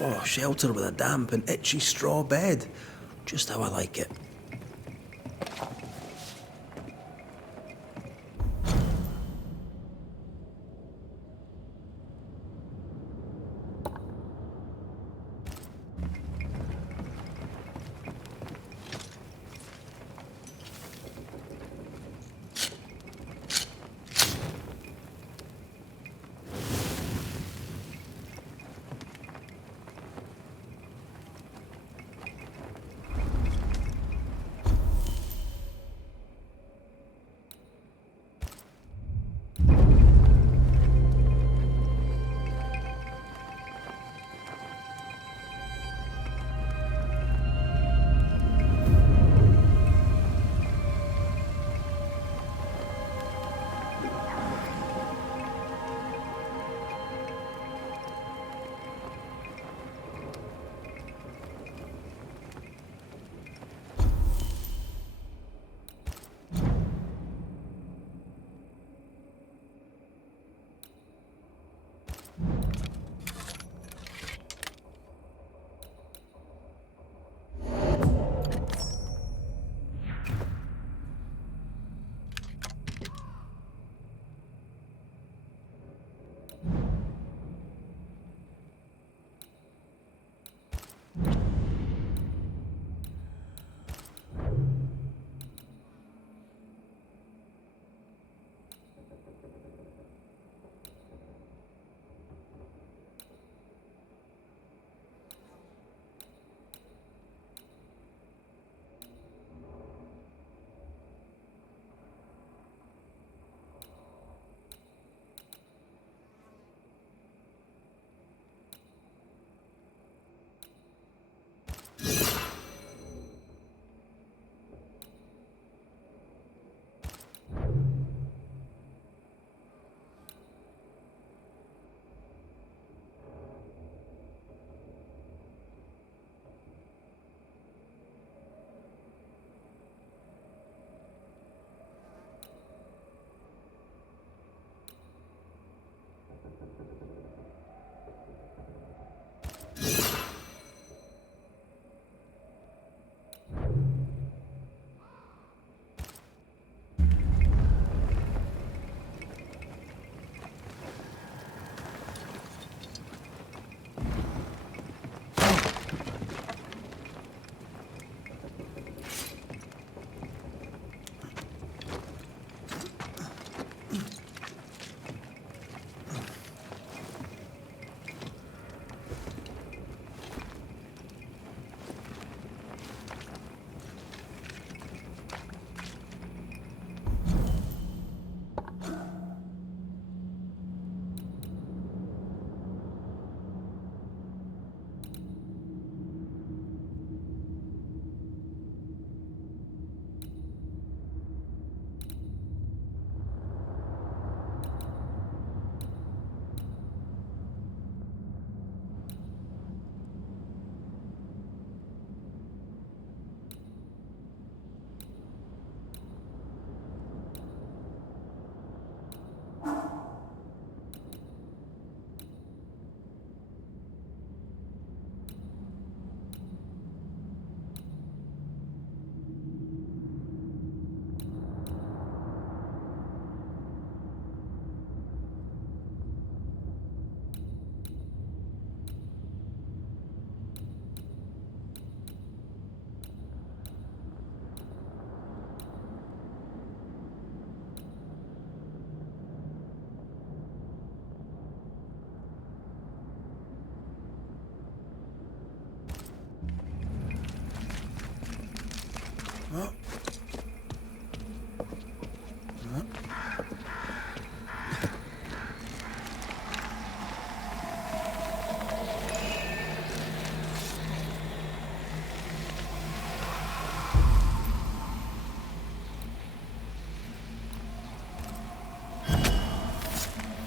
Oh, sheltered with a damp and itchy straw bed. Just how I like it.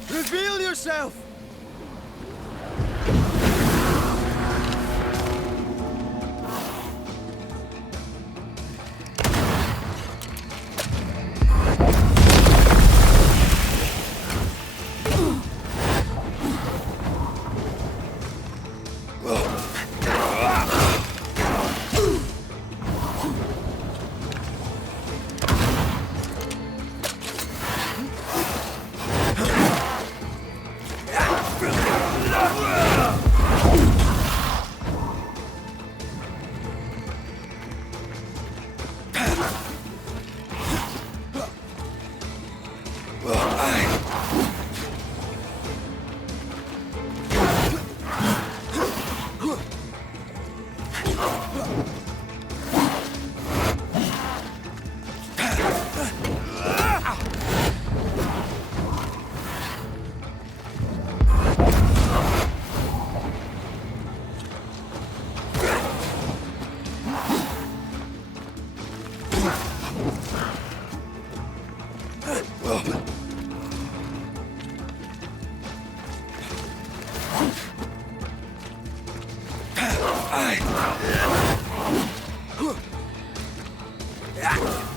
Reveal yourself! Whoa.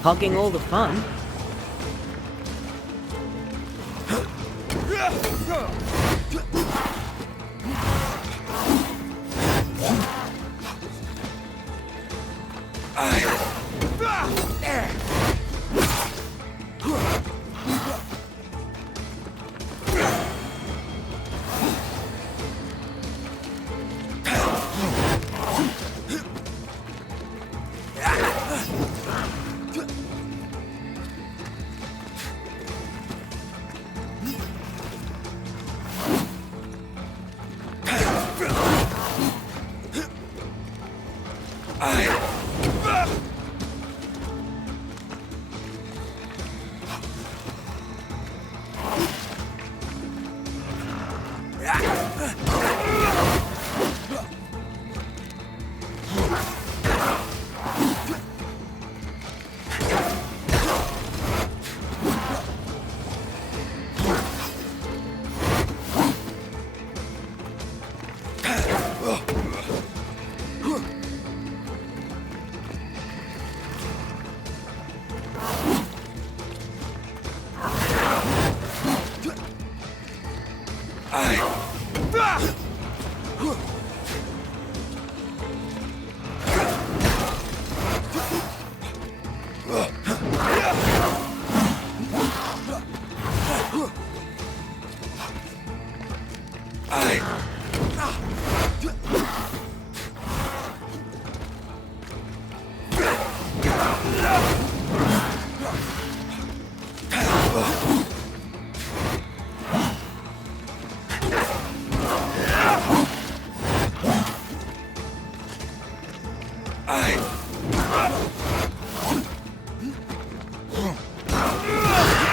Hogging all the fun.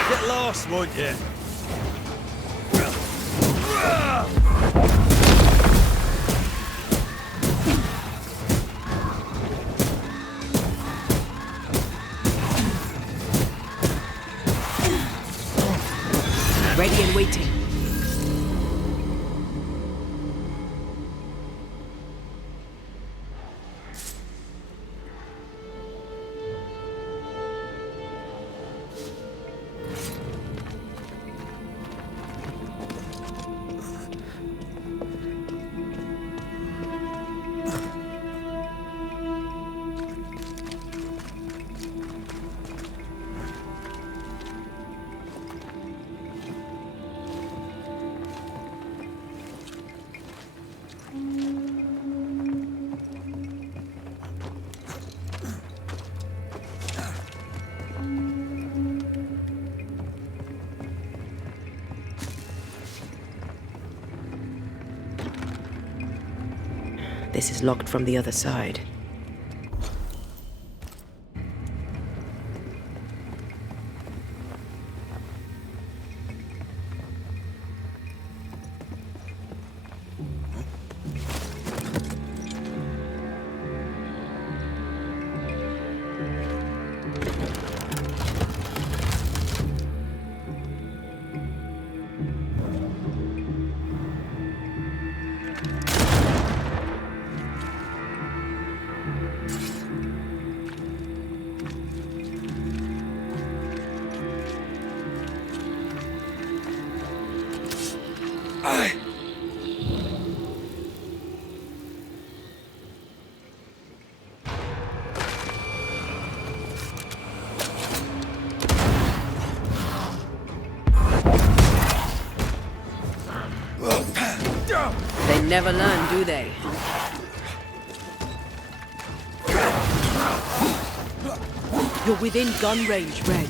Get lost, won't you? Ready and waiting. This is locked from the other side. They never learn, do they? You're within gun range, Red.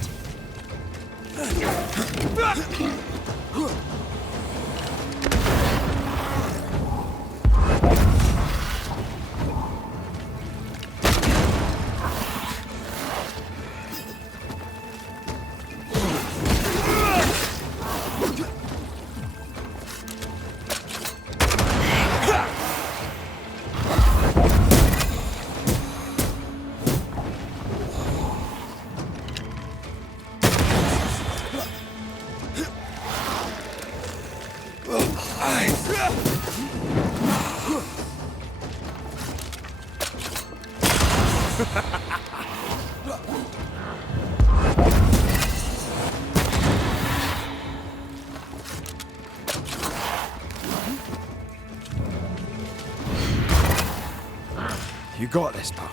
You got this, pal.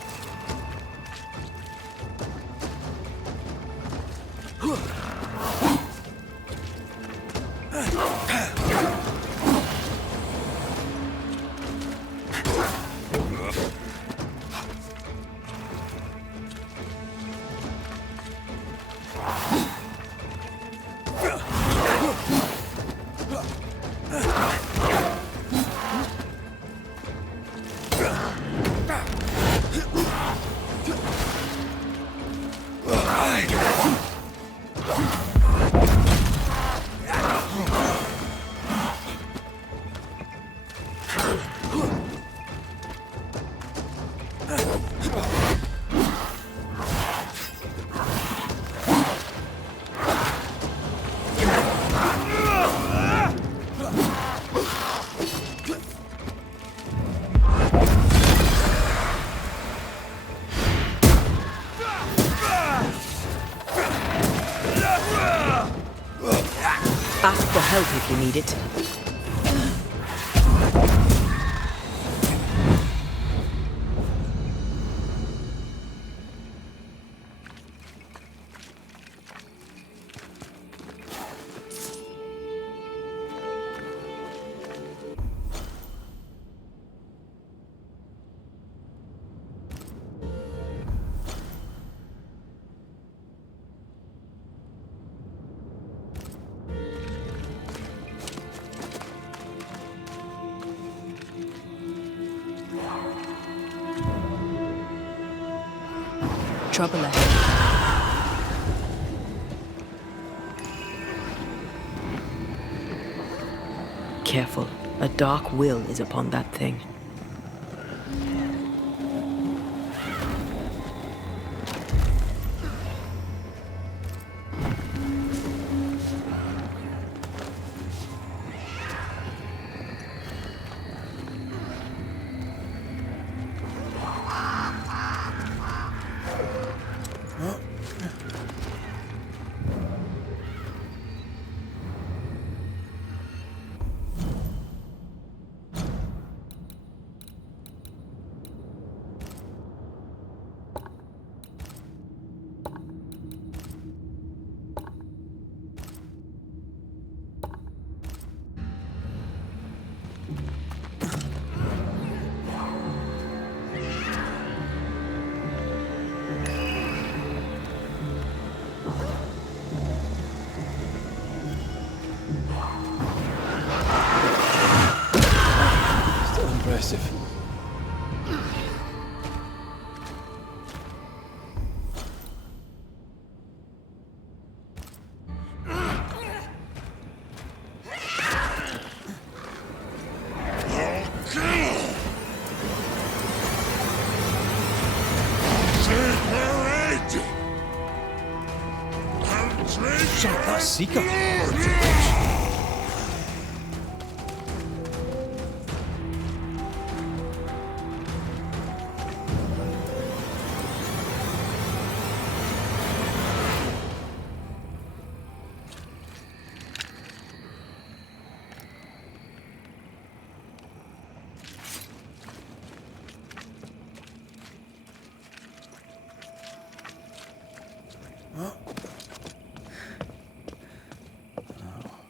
Ask for help if you need it. Trouble ahead. Careful. A dark will is upon that thing. Impressive. Shit, that's Seeker.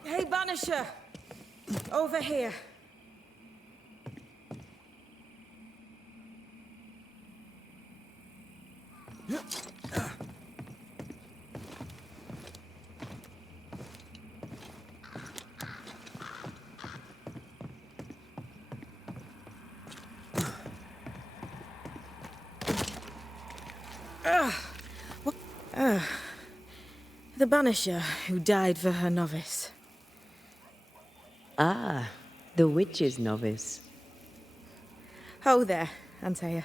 Hey, Banisher! Over here. The Banisher who died for her novice. Ah, the witch's novice. Ho there, Antea.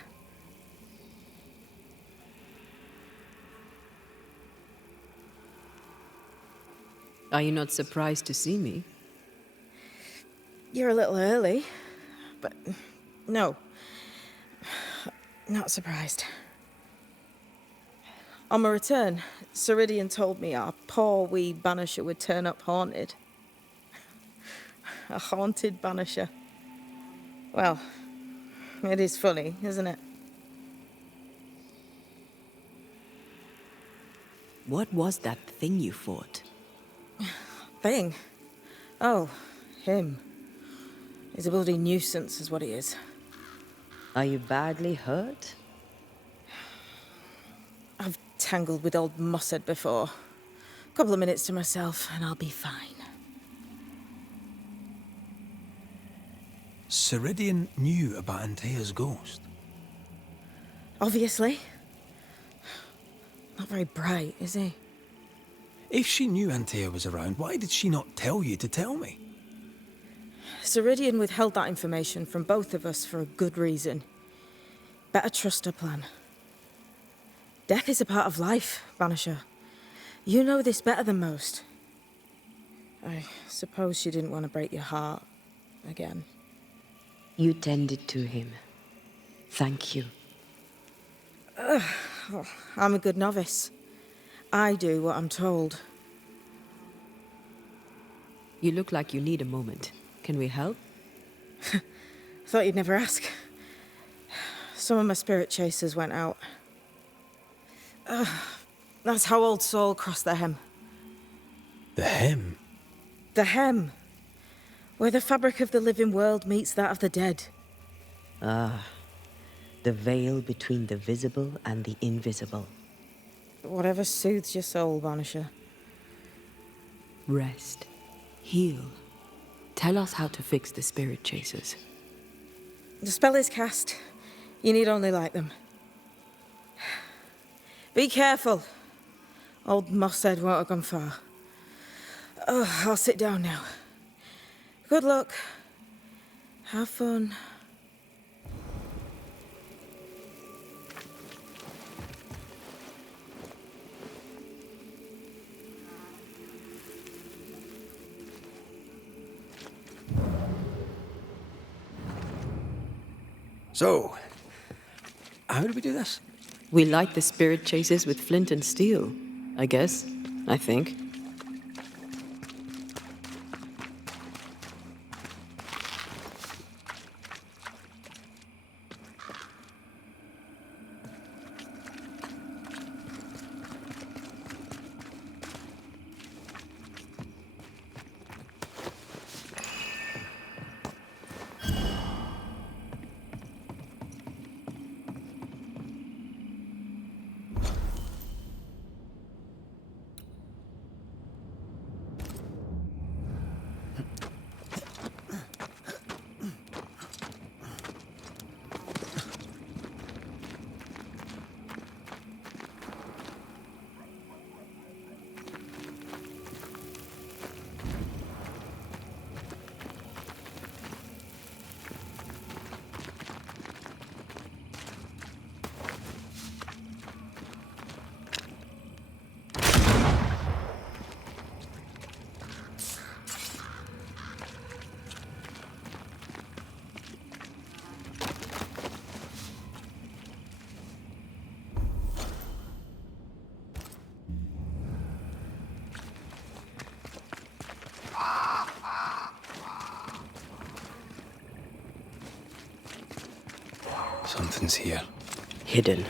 Are you not surprised to see me? You're a little early, but no, not surprised. On my return, Ceridian told me our poor wee Banisher would turn up haunted. A haunted Banisher. Well, it is funny, isn't it? What was that thing you fought? Thing? Oh, him. He's a bloody nuisance, is what he is. Are you badly hurt? I've tangled with old Mossad before. A couple of minutes to myself, and I'll be fine. Ceridian knew about Antea's ghost. Obviously. Not very bright, is he? If she knew Antea was around, why did she not tell you to tell me? Ceridian withheld that information from both of us for a good reason. Better trust her plan. Death is a part of life, Banisher. You know this better than most. I suppose she didn't want to break your heart again. You tended to him. Thank you. I'm a good novice. I do what I'm told. You look like you need a moment. Can we help? Thought you'd never ask. Some of my spirit chasers went out. That's how old Saul crossed the hem. The hem? The hem. Where the fabric of the living world meets that of the dead. Ah, the veil between the visible and the invisible. Whatever soothes your soul, Banisher. Rest. Heal. Tell us how to fix the spirit chasers. The spell is cast. You need only light them. Be careful. Old Mossad won't have gone far. Oh, I'll sit down now. Good luck. Have fun. So, how do we do this? We light the spirit chasers with flint and steel, I guess. I think. Something's here. Hidden.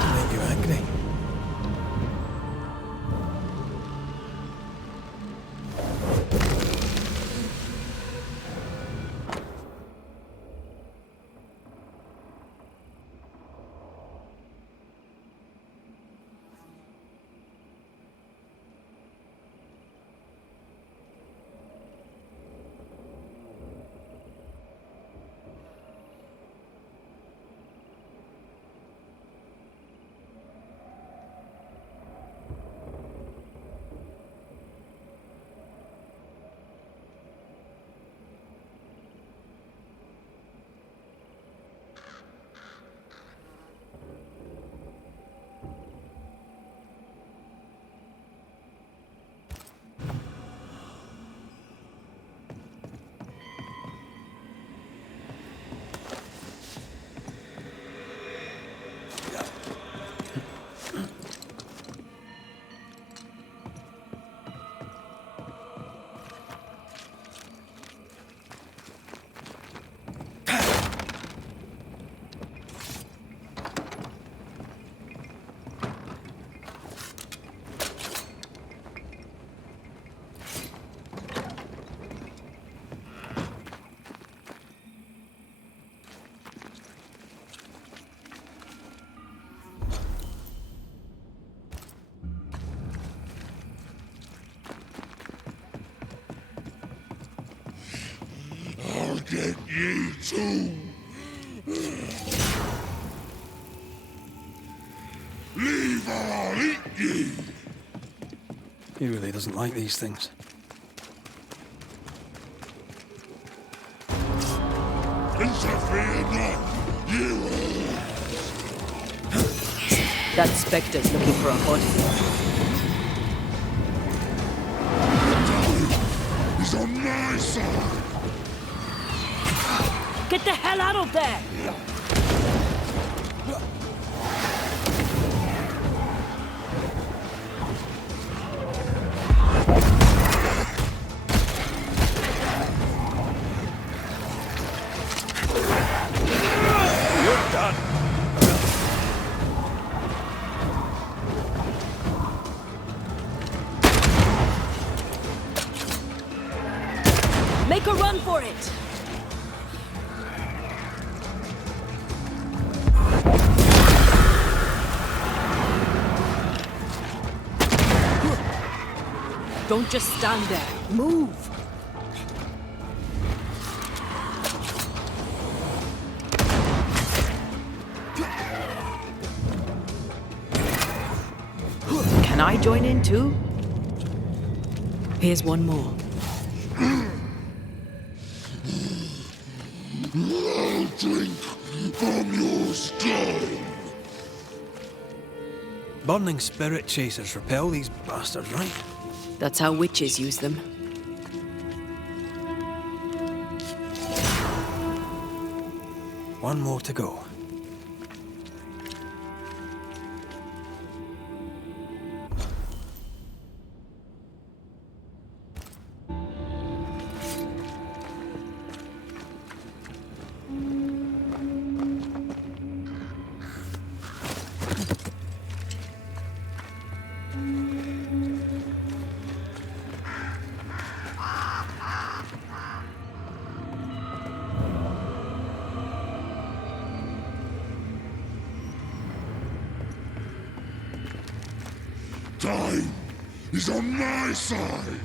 To make you angry. you too. Leave or I'll eat you. He really doesn't like these things. Interfere not, you all. That Spectre's looking for a horse. He's on my side. Get the hell out of there! You're done. Make a run for it! Don't just stand there. Move! Can I join in too? Here's one more. I'll drink from your stone. Burning spirit chasers repel these bastards, right? That's how witches use them. One more to go. Time is on my side.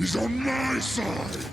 is on my side.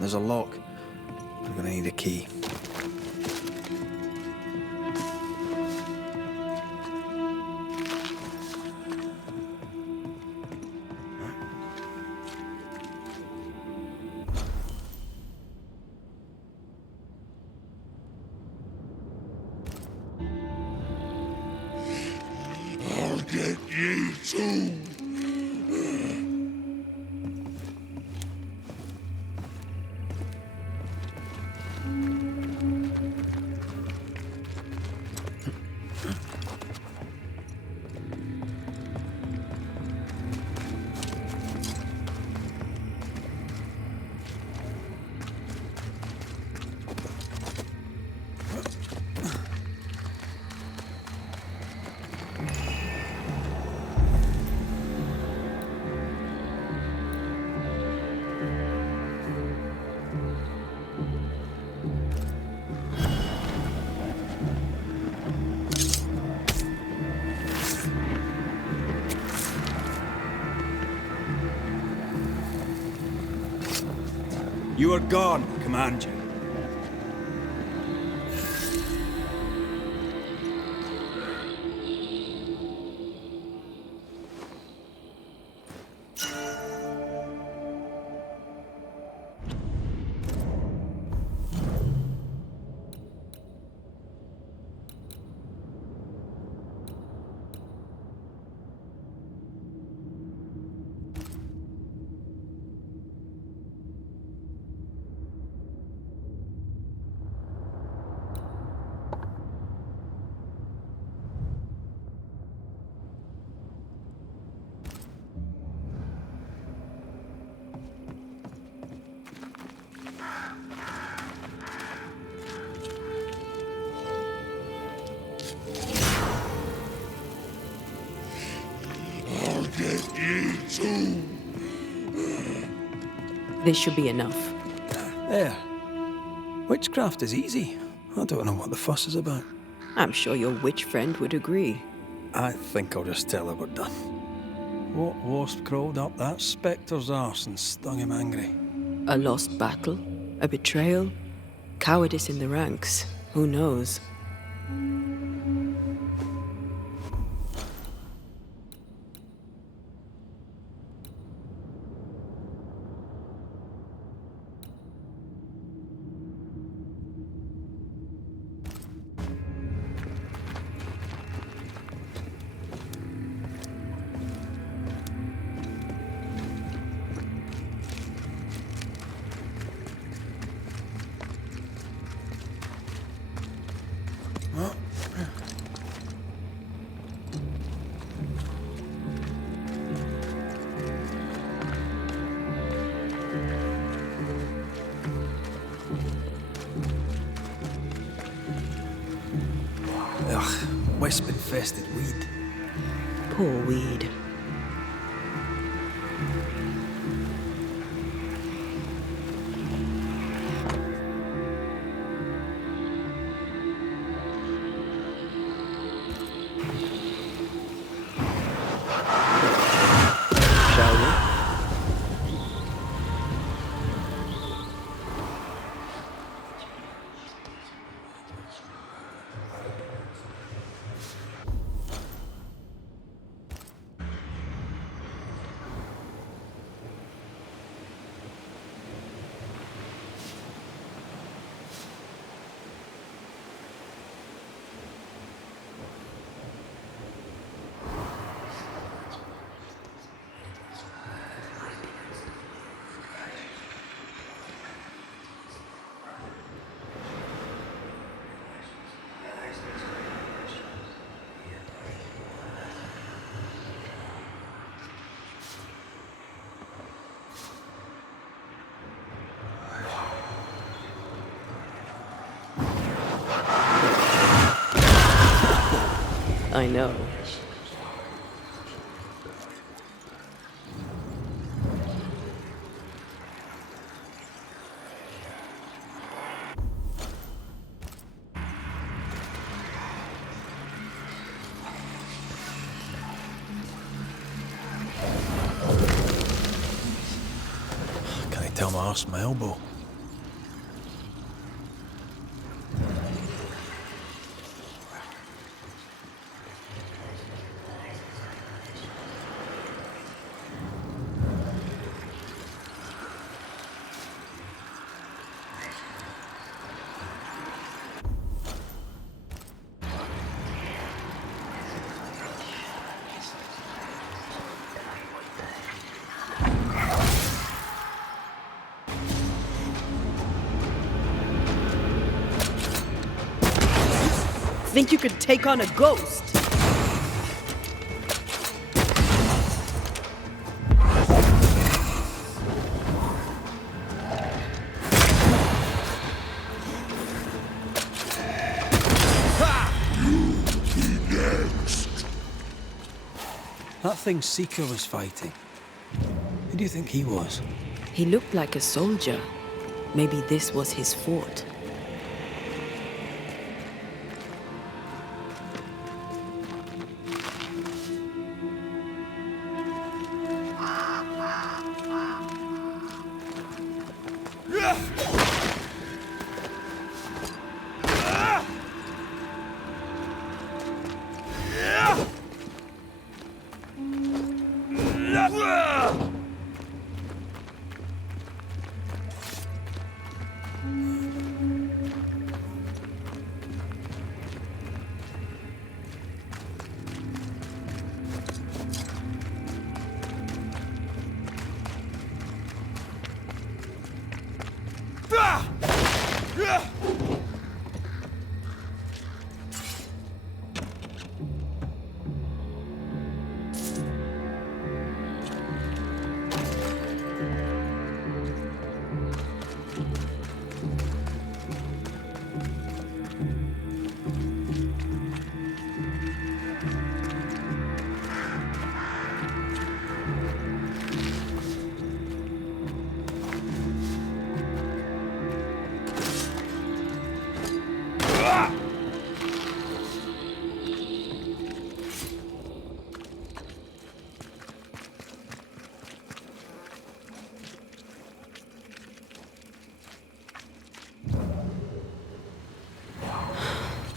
There's a lock. I'm gonna need a key. I'll get you too. You are gone, Commander. This should be enough. There. Witchcraft is easy. I don't know what the fuss is about. I'm sure your witch friend would agree. I think I'll just tell her we're done. What wasp crawled up that spectre's arse and stung him angry? A lost battle? A betrayal? Cowardice in the ranks? Who knows? Ugh, wisp-infested weed. Poor weed. Shall we? I know. Can I tell my arse from my elbow? Think you could take on a ghost? That thing Seeker was fighting. Who do you think he was? He looked like a soldier. Maybe this was his fort.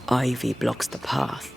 Ivy blocks the path.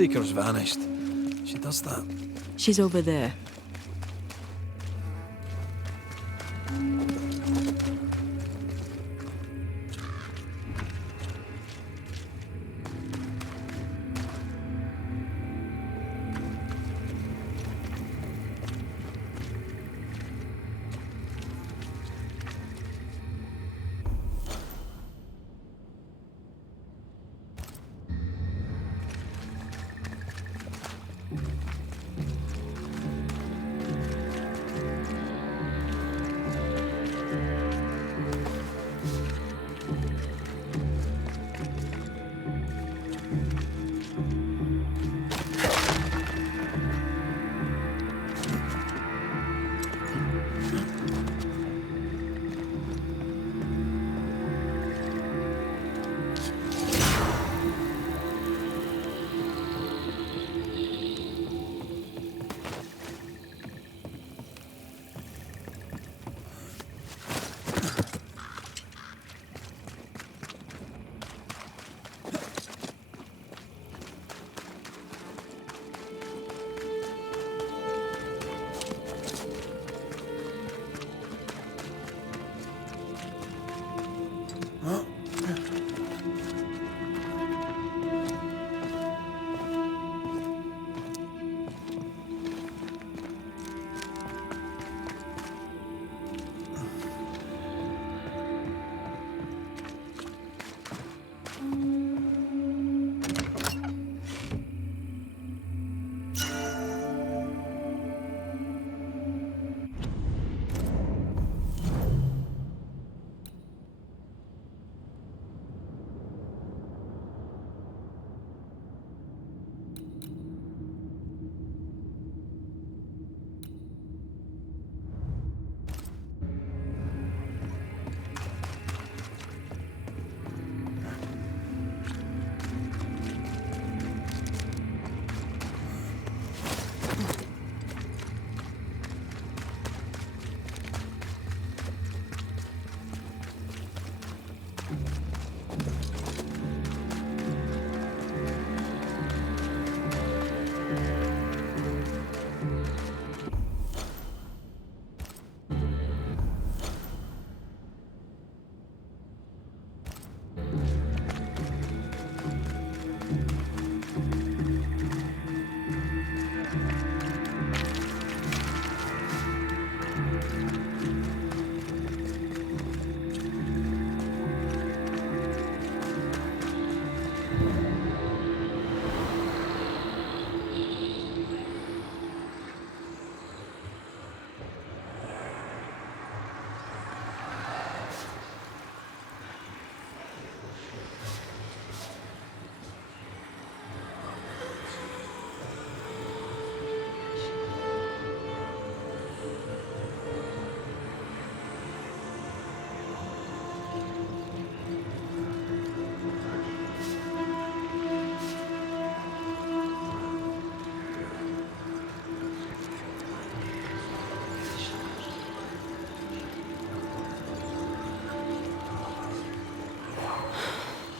Seeker's vanished. She does that. She's over there.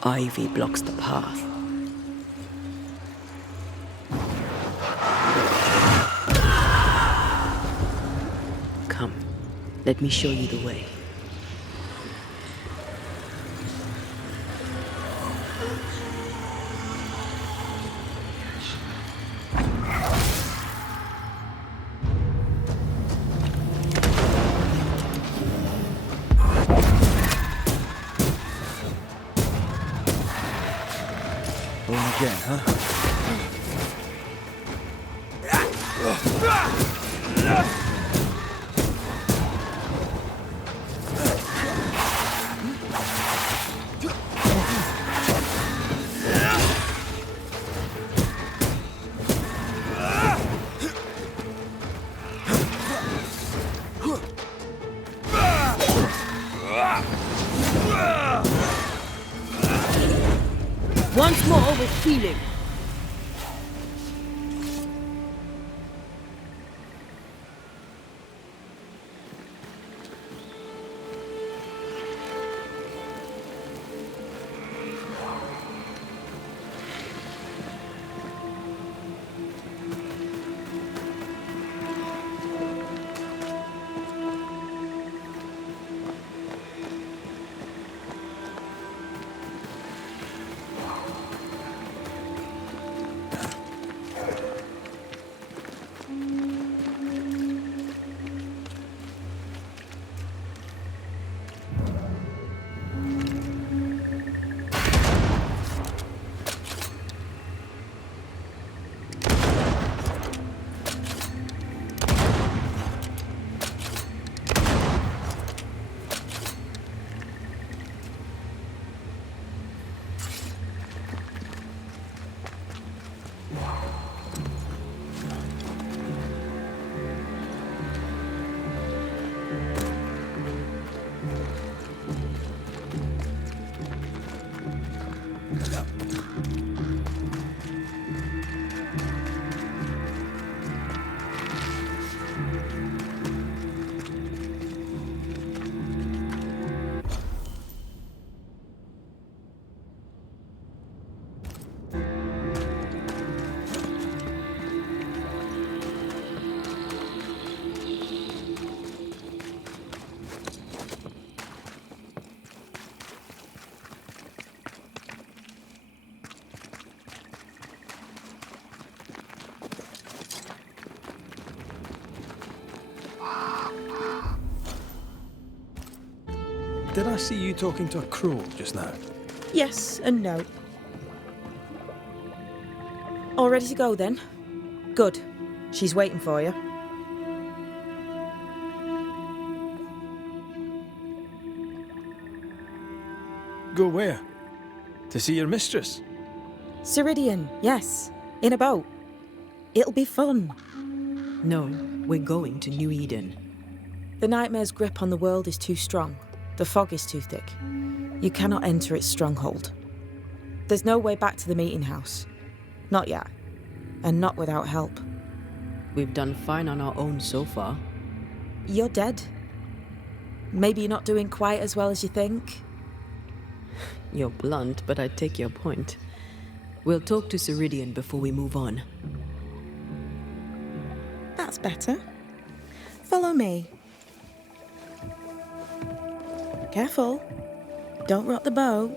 Ivy blocks the path. Come, let me show you the way. Again, huh? Once more with feeling. Did I see you talking to a crow just now? Yes and no. All ready to go then? Good. She's waiting for you. Go where? To see your mistress? Ceridian, yes. In a boat. It'll be fun. No, we're going to New Eden. The nightmare's grip on the world is too strong. The fog is too thick. You cannot enter its stronghold. There's no way back to the meeting house. Not yet. And not without help. We've done fine on our own so far. You're dead. Maybe you're not doing quite as well as you think. You're blunt, but I take your point. We'll talk to Ceridian before we move on. That's better. Follow me. Careful. Don't rock the boat.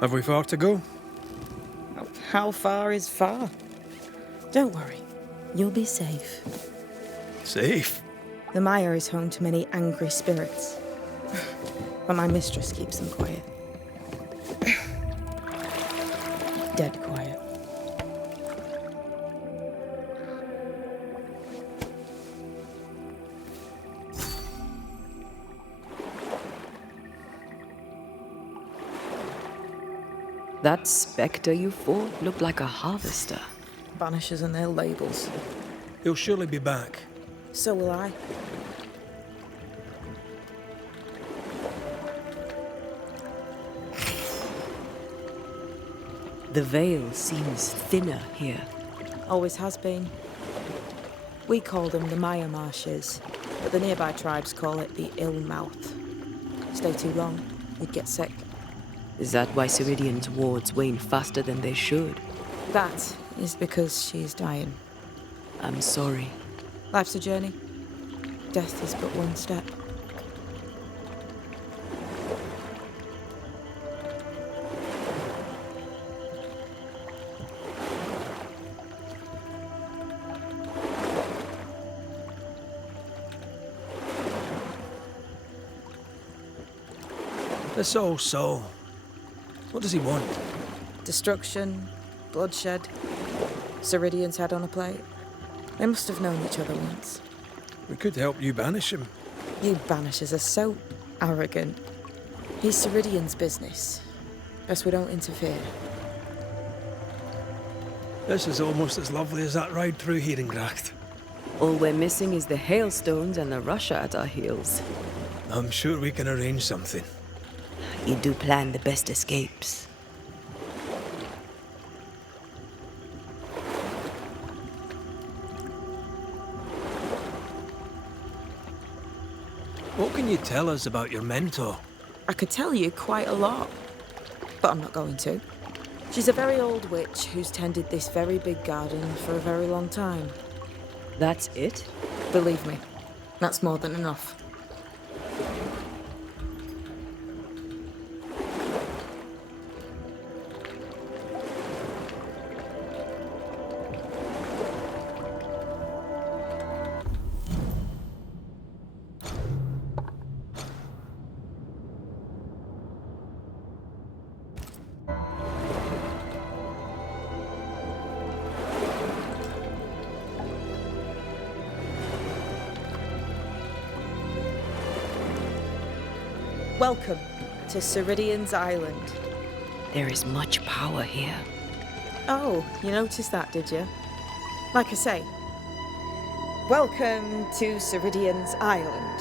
Have we far to go? How far is far? Don't worry. You'll be safe. Safe? The Mire is home to many angry spirits. But my mistress keeps them quiet. Dead quiet. That spectre you fought looked like a harvester. Banishers and their labels. He'll surely be back. So will I. The veil seems thinner here. Always has been. We call them the Maya Marshes, but the nearby tribes call it the Ill Mouth. Stay too long, you'd get sick. Is that why Ceridian's wards wane faster than they should? That is because she's dying. I'm sorry. Life's a journey. Death is but one step. This old soul. What does he want? Destruction, bloodshed, Ceridian's head on a plate. They must have known each other once. We could help you banish him. You Banishers are so arrogant. He's Ceridian's business. Best we don't interfere. This is almost as lovely as that ride through Herengracht. All we're missing is the hailstones and the Russia at our heels. I'm sure we can arrange something. You do plan the best escapes. What can you tell us about your mentor? I could tell you quite a lot, but I'm not going to. She's a very old witch who's tended this very big garden for a very long time. That's it? Believe me, that's more than enough. Welcome to Ceridian's Island. There is much power here. Oh, you noticed that, did you? Like I say, welcome to Ceridian's Island.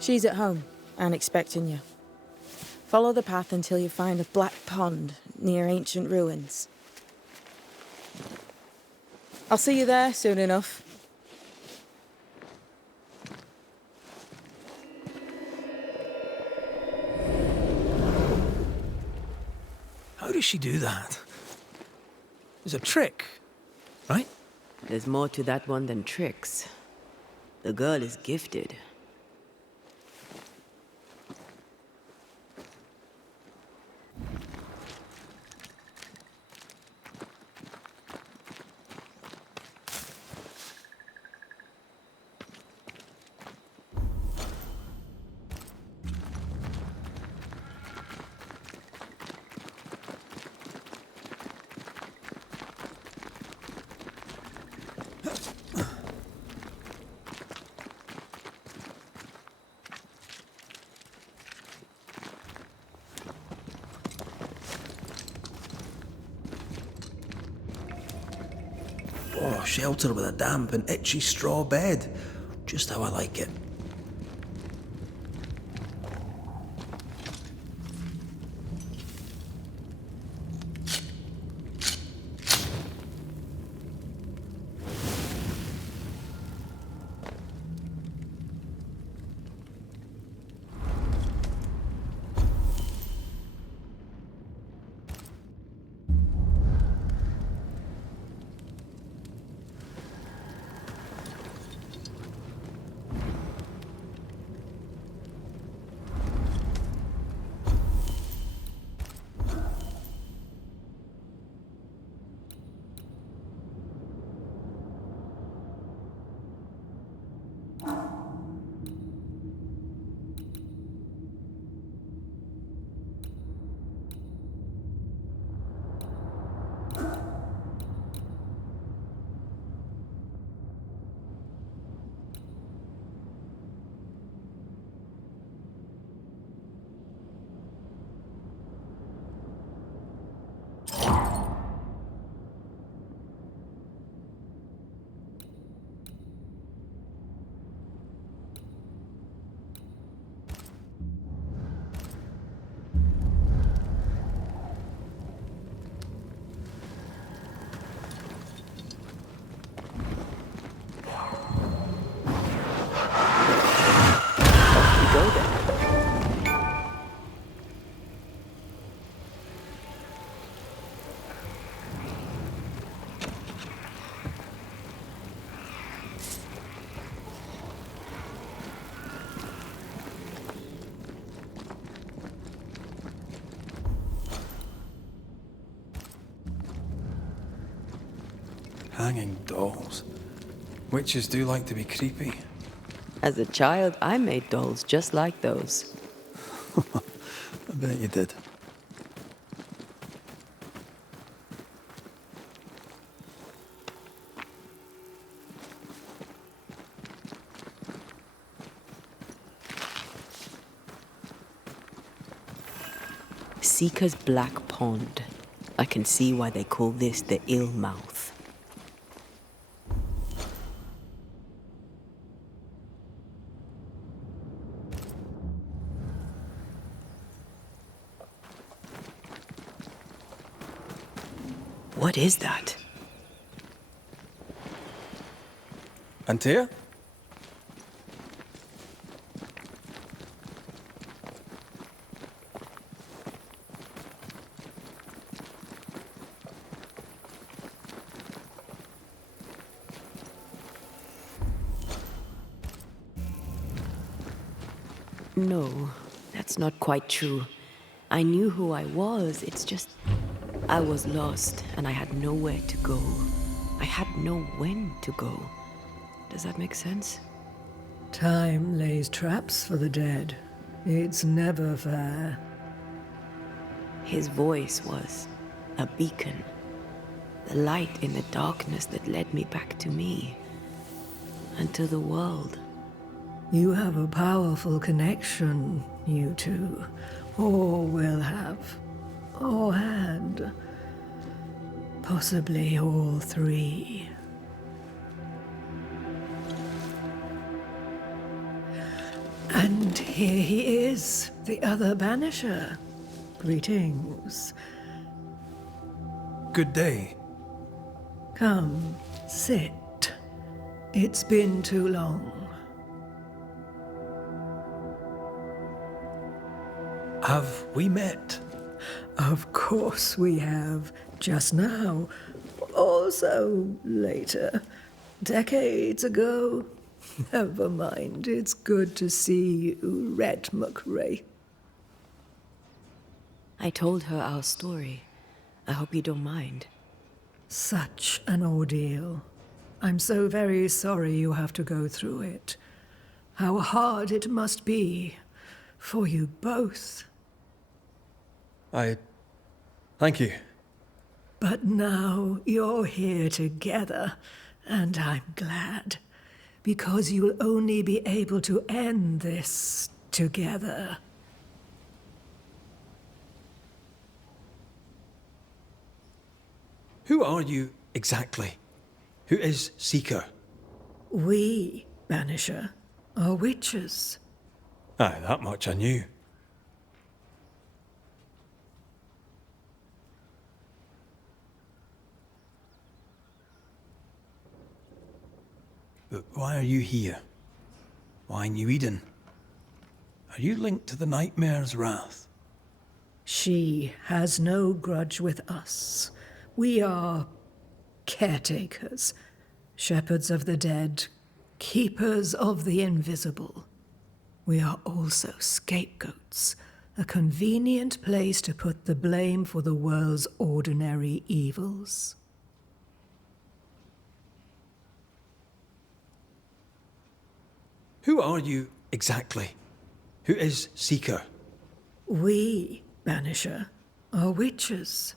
She's at home and expecting you. Follow the path until you find a black pond near ancient ruins. I'll see you there soon enough. How does she do that? It's a trick, right? There's more to that one than tricks. The girl is gifted. Oh, shelter with a damp and itchy straw bed. Just how I like it. Hanging dolls. Witches do like to be creepy. As a child, I made dolls just like those. I bet you did. Seeker's Black Pond. I can see why they call this the ill mouth. What is that? Antea? No, that's not quite true. I knew who I was, it's just... I was lost, and I had nowhere to go. I had no when to go. Does that make sense? Time lays traps for the dead. It's never fair. His voice was a beacon. The light in the darkness that led me back to me. And to the world. You have a powerful connection, you two. Or will have. Or had. Possibly all three. And here he is, the other Banisher. Greetings. Good day. Come, sit. It's been too long. Have we met? Of course we have. Just now. Also later. Decades ago. Never mind. It's good to see you, Red McRae. I told her our story. I hope you don't mind. Such an ordeal. I'm so very sorry you have to go through it. How hard it must be for you both. Thank you. But now you're here together, and I'm glad. Because you'll only be able to end this together. Who are you exactly? Who is Seeker? We, Banisher, are witches. Aye, that much I knew. But why are you here? Why New Eden? Are you linked to the Nightmare's wrath? She has no grudge with us. We are caretakers, shepherds of the dead, keepers of the invisible. We are also scapegoats, a convenient place to put the blame for the world's ordinary evils. Who are you exactly? Who is Seeker? We, Banisher, are witches.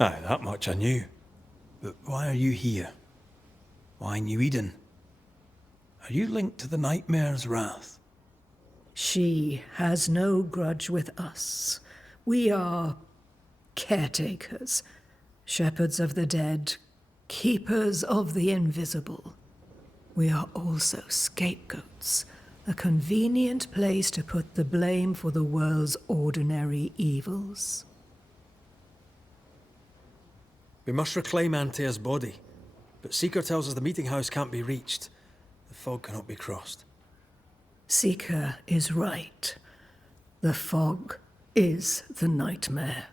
Aye, that much I knew. But why are you here? Why New Eden? Are you linked to the Nightmare's wrath? She has no grudge with us. We are caretakers, shepherds of the dead, keepers of the invisible. We are also scapegoats, a convenient place to put the blame for the world's ordinary evils. We must reclaim Antea's body, but Seeker tells us the meeting house can't be reached. The fog cannot be crossed. Seeker is right. The fog is the nightmare.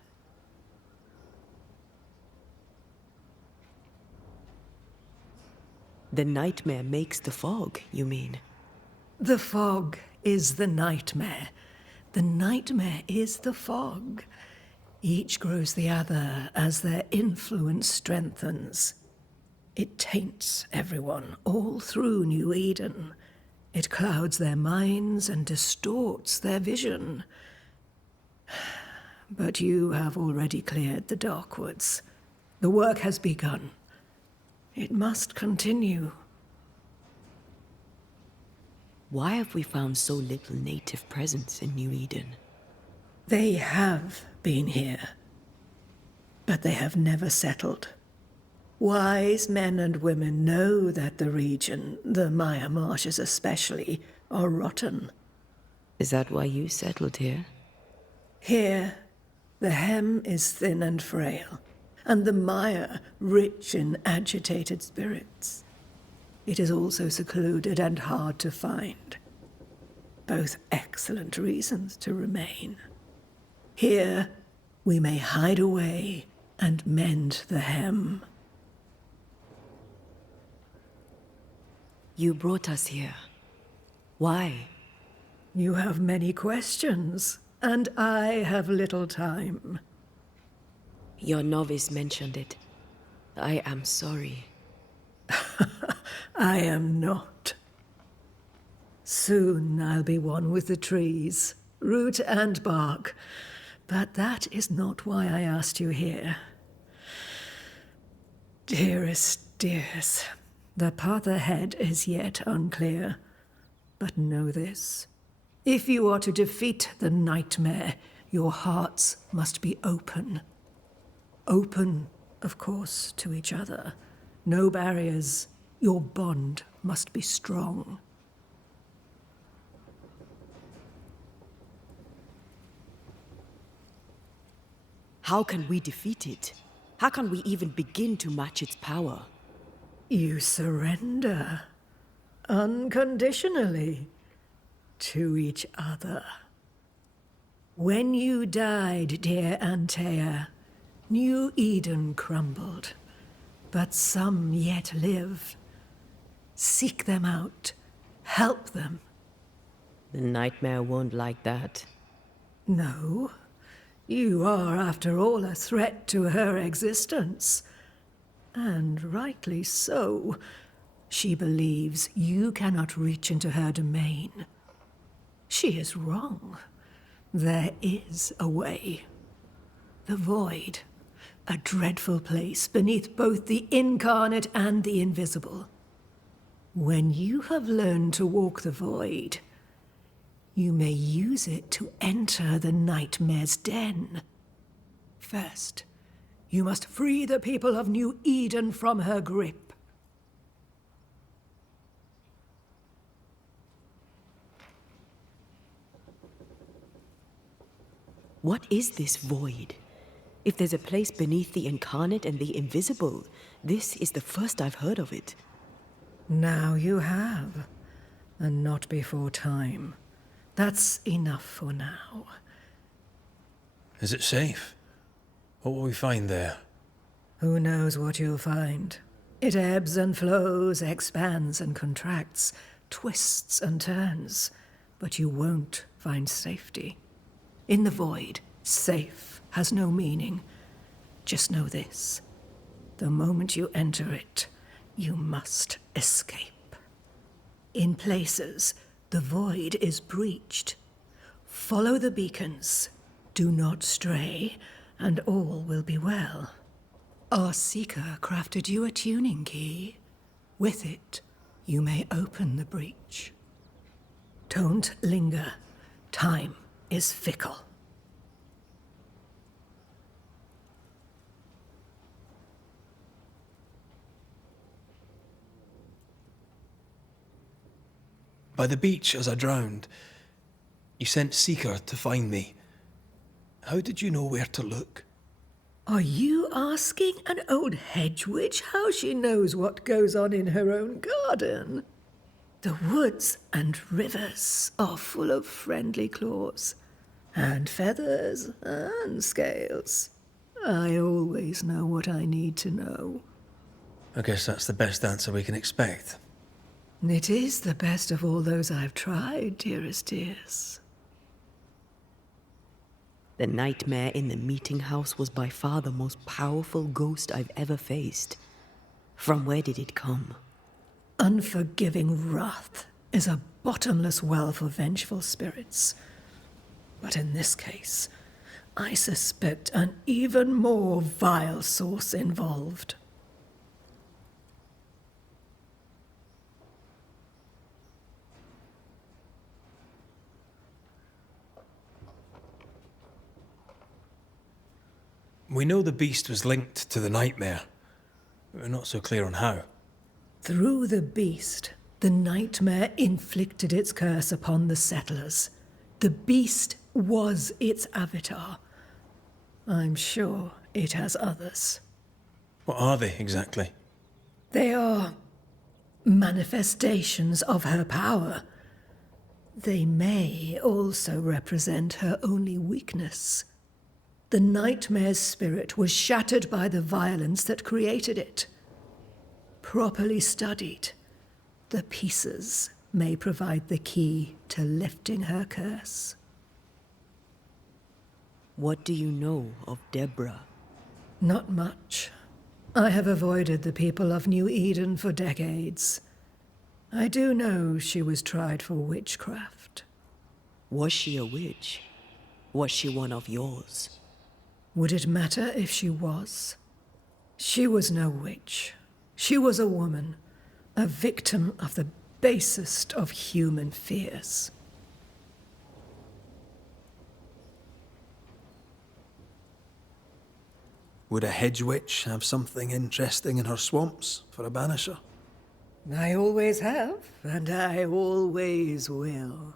The nightmare makes the fog, you mean? The fog is the nightmare. The nightmare is the fog. Each grows the other as their influence strengthens. It taints everyone all through New Eden. It clouds their minds and distorts their vision. But you have already cleared the Darkwoods. The work has begun. It must continue. Why have we found so little native presence in New Eden? They have been here, but they have never settled. Wise men and women know that the region, the Maya marshes especially, are rotten. Is that why you settled here? Here, the hem is thin and frail, and the Maya rich in agitated spirits. It is also secluded and hard to find. Both excellent reasons to remain. Here, we may hide away and mend the hem. You brought us here. Why? You have many questions, and I have little time. Your novice mentioned it. I am sorry. I am not. Soon I'll be one with the trees, root and bark. But that is not why I asked you here. Dearest dears, the path ahead is yet unclear. But know this. If you are to defeat the nightmare, your hearts must be open. Open, of course, to each other. No barriers. Your bond must be strong. How can we defeat it? How can we even begin to match its power? You surrender unconditionally to each other. When you died, dear Antea, New Eden crumbled, but some yet live. Seek them out. Help them. The nightmare won't like that. No. You are, after all, a threat to her existence. And rightly so. She believes you cannot reach into her domain. She is wrong. There is a way. The void. A dreadful place beneath both the incarnate and the invisible. When you have learned to walk the void, you may use it to enter the nightmare's den. First, you must free the people of New Eden from her grip. What is this void? If there's a place beneath the incarnate and the invisible, this is the first I've heard of it. Now you have, and not before time. That's enough for now. Is it safe? What will we find there? Who knows what you'll find? It ebbs and flows, expands and contracts, twists and turns, but you won't find safety. In the void, safe has no meaning. Just know this. The moment you enter it, you must escape. In places, the void is breached. Follow the beacons. Do not stray, and all will be well. Our seeker crafted you a tuning key. With it, you may open the breach. Don't linger. Time is fickle. By the beach as I drowned, you sent Seeker to find me. How did you know where to look? Are you asking an old hedge witch how she knows what goes on in her own garden? The woods and rivers are full of friendly claws, and feathers and scales. I always know what I need to know. I guess that's the best answer we can expect. It is the best of all those I've tried, dearest dears. The nightmare in the meeting house was by far the most powerful ghost I've ever faced. From where did it come? Unforgiving wrath is a bottomless well for vengeful spirits. But in this case, I suspect an even more vile source involved. We know the beast was linked to the nightmare. We're not so clear on how. Through the beast, the nightmare inflicted its curse upon the settlers. The beast was its avatar. I'm sure it has others. What are they exactly? They are manifestations of her power. They may also represent her only weakness. The nightmare's spirit was shattered by the violence that created it. Properly studied, the pieces may provide the key to lifting her curse. What do you know of Deborah? Not much. I have avoided the people of New Eden for decades. I do know she was tried for witchcraft. Was she a witch? Was she one of yours? Would it matter if she was? She was no witch. She was a woman, a victim of the basest of human fears. Would a hedge witch have something interesting in her swamps for a banisher? I always have, and I always will.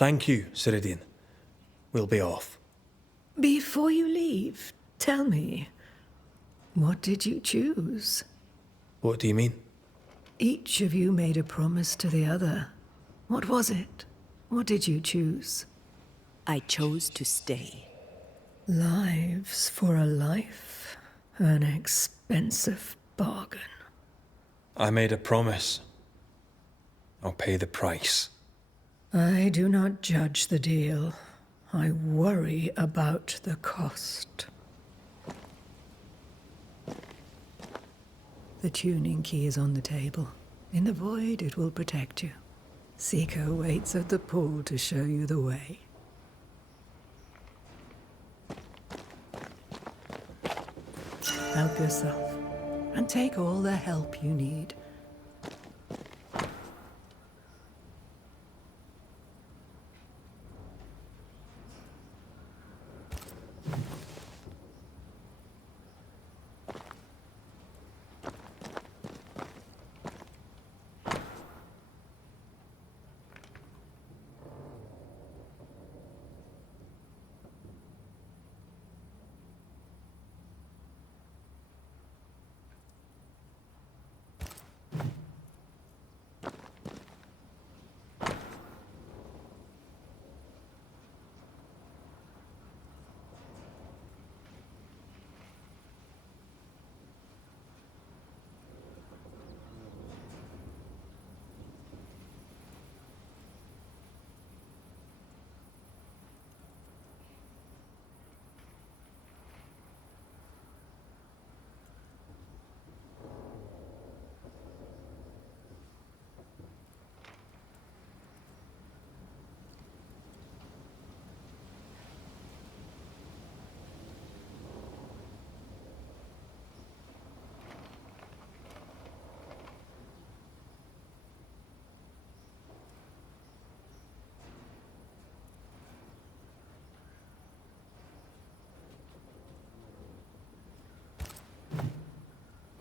Thank you, Ceridian. We'll be off. Before you leave, tell me, what did you choose? What do you mean? Each of you made a promise to the other. What was it? What did you choose? I chose to stay. Lives for a life? An expensive bargain. I made a promise. I'll pay the price. I do not judge the deal. I worry about the cost. The tuning key is on the table. In the void, it will protect you. Seeker waits at the pool to show you the way. Help yourself, and take all the help you need.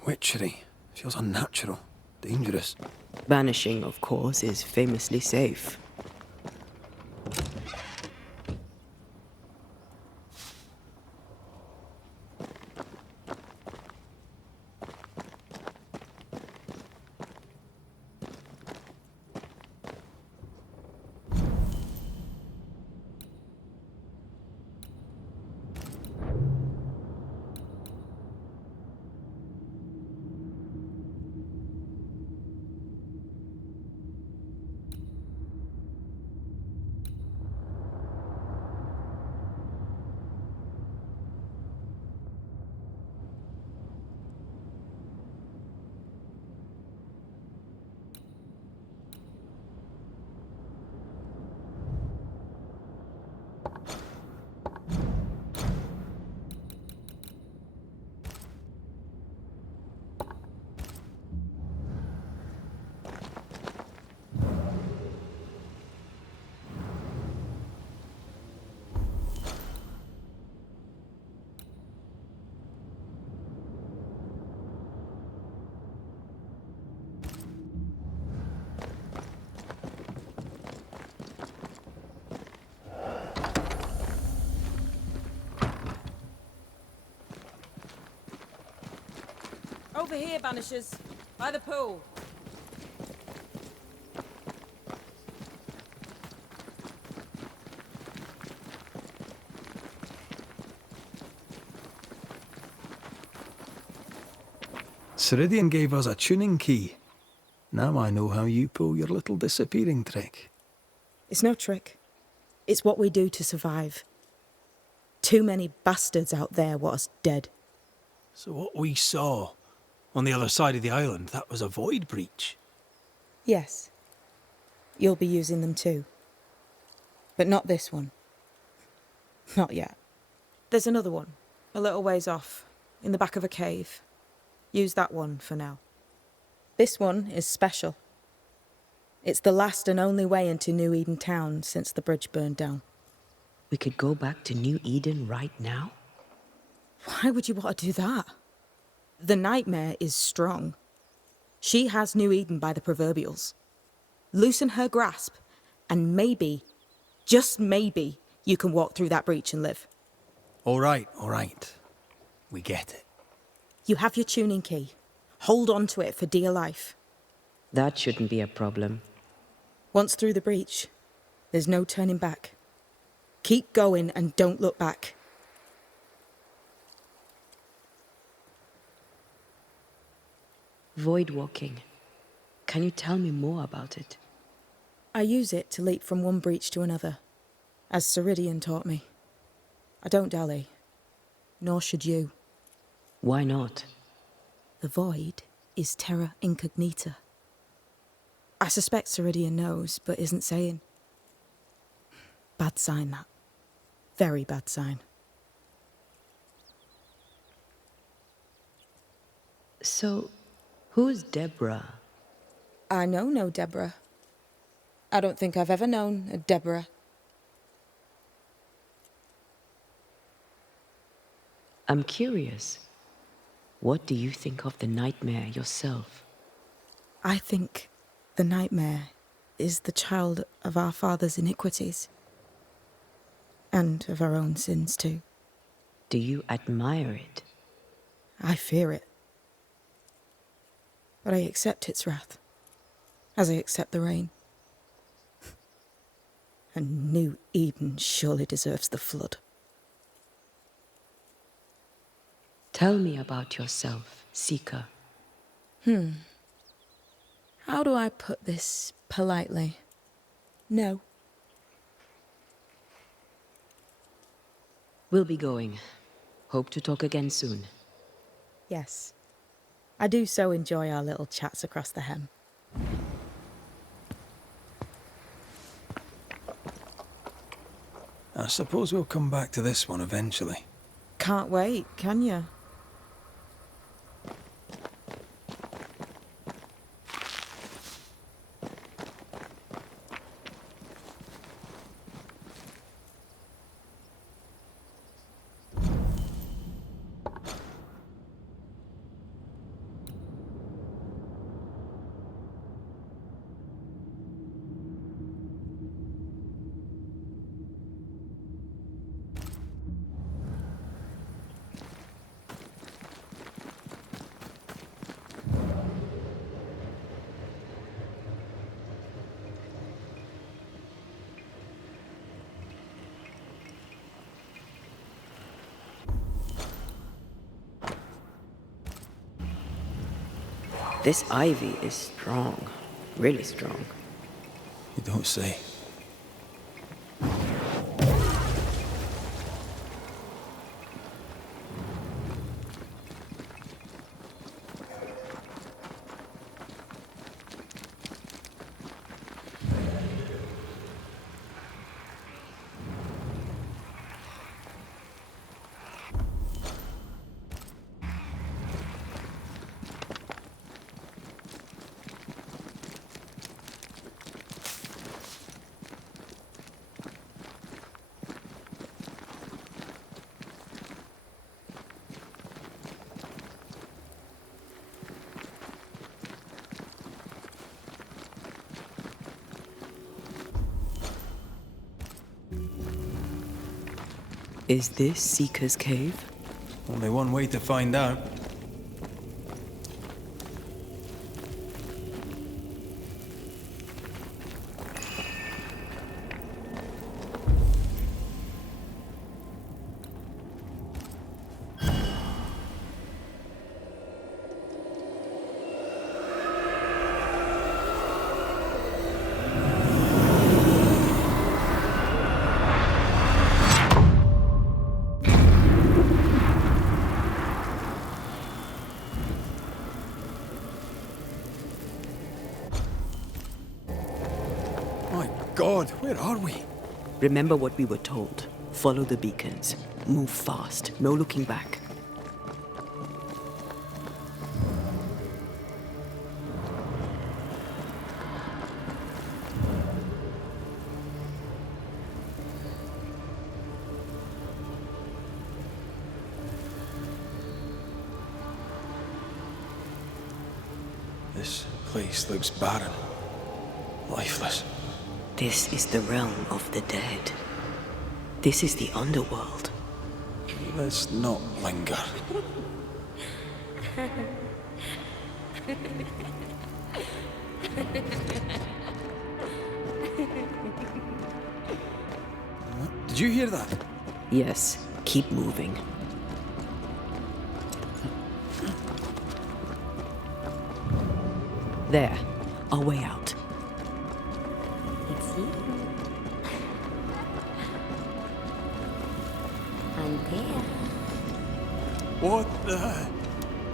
Witchery. Feels unnatural. Dangerous. Banishing, of course, is famously safe. Over here, Banishers. By the pool. Ceridian gave us a tuning key. Now I know how you pull your little disappearing trick. It's no trick. It's what we do to survive. Too many bastards out there want us dead. So what we saw on the other side of the island, that was a void breach? Yes. You'll be using them too. But not this one. Not yet. There's another one, a little ways off, in the back of a cave. Use that one for now. This one is special. It's the last and only way into New Eden town since the bridge burned down. We could go back to New Eden right now? Why would you want to do that? The nightmare is strong. She has New Eden by the proverbials. Loosen her grasp, and maybe, just maybe, you can walk through that breach and live. All right. We get it. You have your tuning key. Hold on to it for dear life. That shouldn't be a problem. Once through the breach, there's no turning back. Keep going and don't look back. Void walking. Can you tell me more about it? I use it to leap from one breach to another, as Ceridian taught me. I don't dally, nor should you. Why not? The void is terra incognita. I suspect Ceridian knows, but isn't saying. Bad sign, that. Very bad sign. So, who's Deborah? I know no Deborah. I don't think I've ever known a Deborah. I'm curious. What do you think of the nightmare yourself? I think the nightmare is the child of our father's iniquities. And of our own sins too. Do you admire it? I fear it. But I accept its wrath, as I accept the rain. And New Eden surely deserves the flood. Tell me about yourself, Seeker. How do I put this politely? No. We'll be going. Hope to talk again soon. Yes. I do so enjoy our little chats across the hem. I suppose we'll come back to this one eventually. Can't wait, can you? This ivy is strong. Really strong. You don't say. Is this Seeker's cave? Only one way to find out. God, where are we? Remember what we were told. Follow the beacons. Move fast. No looking back. This place looks barren. Lifeless. This is the realm of the dead. This is the underworld. Let's not linger. Did you hear that? Yes, keep moving. There, our way out. It's you. I'm there.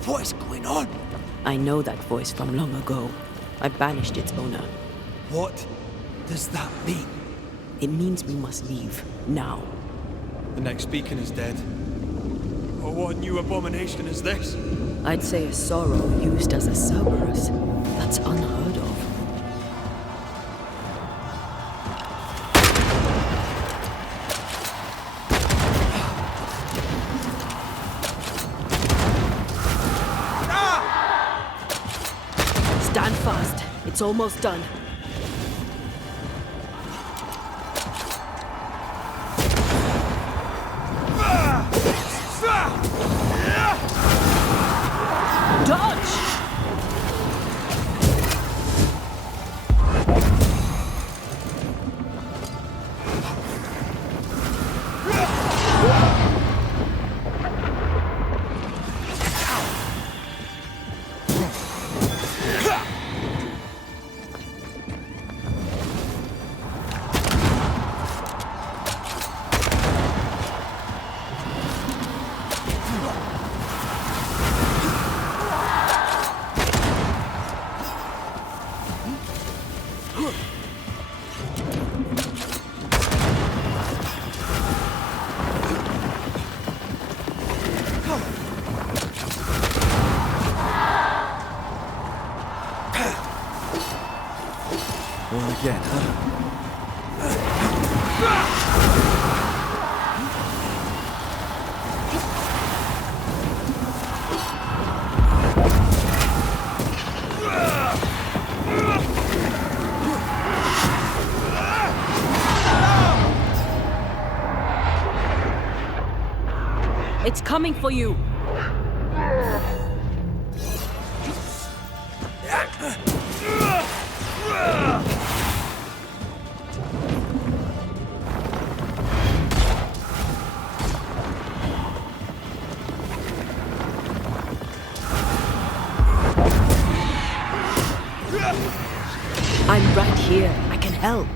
What is going on? I know that voice from long ago. I banished its owner. What does that mean? It means we must leave, now. The next beacon is dead. Oh, what new abomination is this? I'd say a sorrow used as a Cerberus. That's unheard of. Stand fast. It's almost done. Dodge! Well, again, huh? It's coming for you! I'm right here. I can help.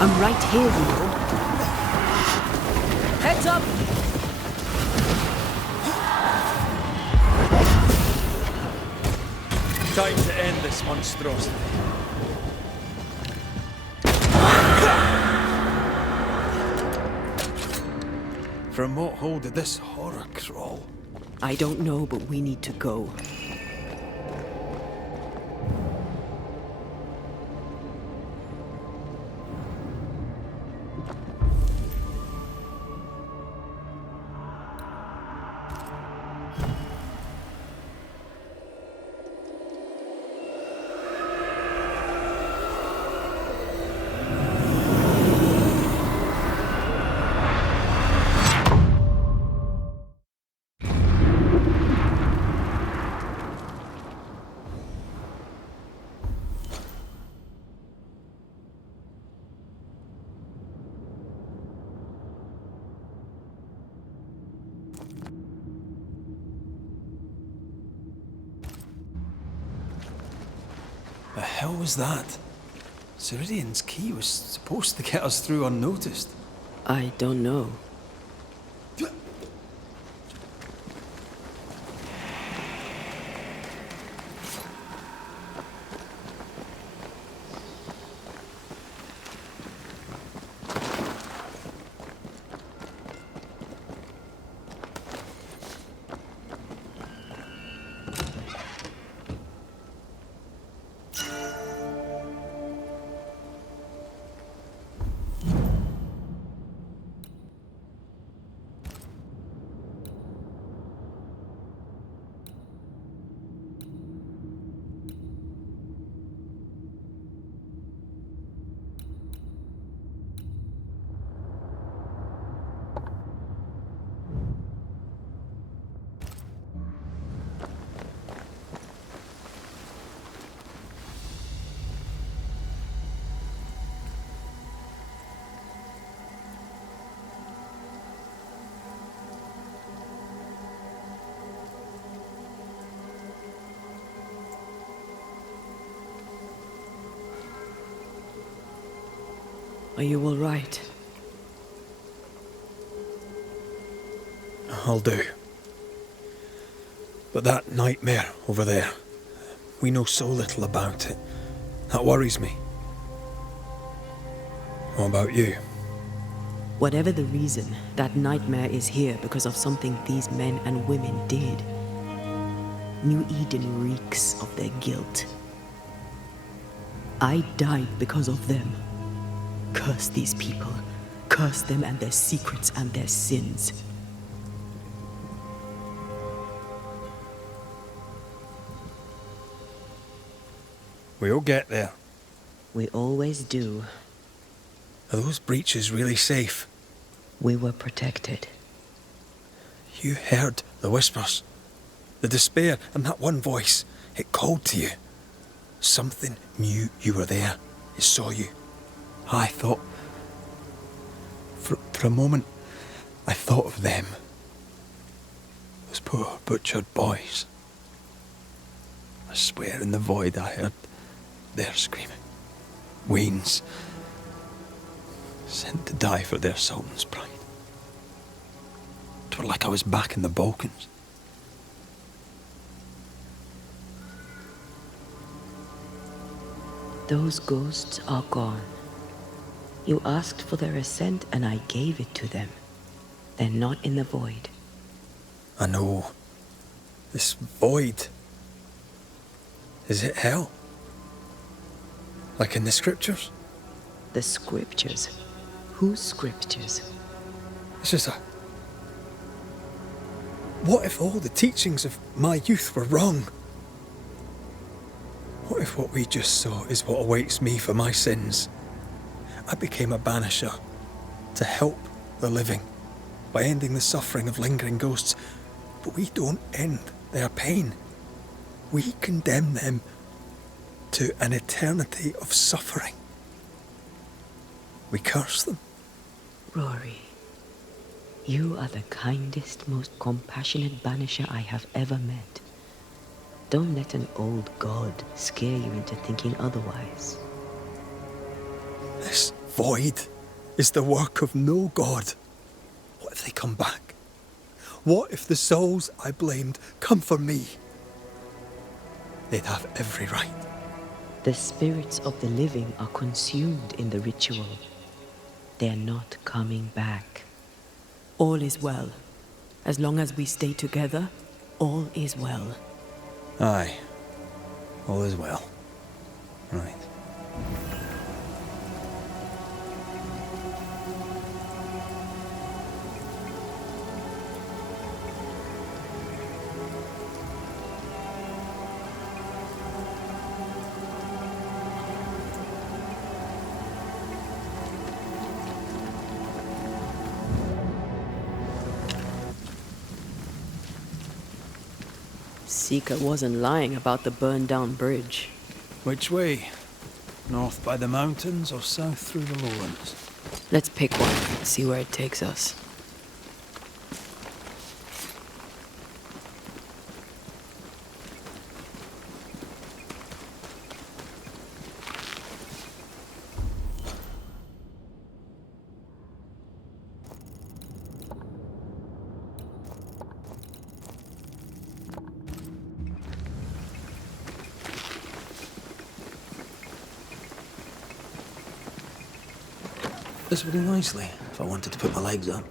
I'm right here, you know. Heads up! Time to end this monstrosity. From what hole did this horror crawl? I don't know, but we need to go. The hell was that? Ceridian's key was supposed to get us through unnoticed. I don't know. Are you all right? I'll do. But that nightmare over there, we know so little about it. That worries me. What about you? Whatever the reason, that nightmare is here because of something these men and women did. New Eden reeks of their guilt. I died because of them. Curse these people. Curse them and their secrets and their sins. We'll get there. We always do. Are those breaches really safe? We were protected. You heard the whispers, the despair, and that one voice. It called to you. Something knew you were there. It saw you. I thought... For a moment, I thought of them. Those poor butchered boys. I swear in the void I heard their screaming. Wains. Sent to die for their sultan's pride. 'Twere like I was back in the Balkans. Those ghosts are gone. You asked for their ascent and I gave it to them. They're not in the void. I know. This void. Is it hell? Like in the scriptures? The scriptures? Whose scriptures? It's just a... What if all the teachings of my youth were wrong? What if what we just saw is what awaits me for my sins? I became a banisher to help the living by ending the suffering of lingering ghosts, but we don't end their pain. We condemn them to an eternity of suffering. We curse them. Rory, you are the kindest, most compassionate banisher I have ever met. Don't let an old god scare you into thinking otherwise. This void is the work of no god. What if they come back? What if the souls I blamed come for me? They'd have every right. The spirits of the living are consumed in the ritual. They're not coming back. All is well. As long as we stay together, all is well. Aye. All is well. Right. Seeker wasn't lying about the burned-down bridge. Which way? North by the mountains or south through the lowlands? Let's pick one, see where it takes us. this very nicely if I wanted to put my legs up.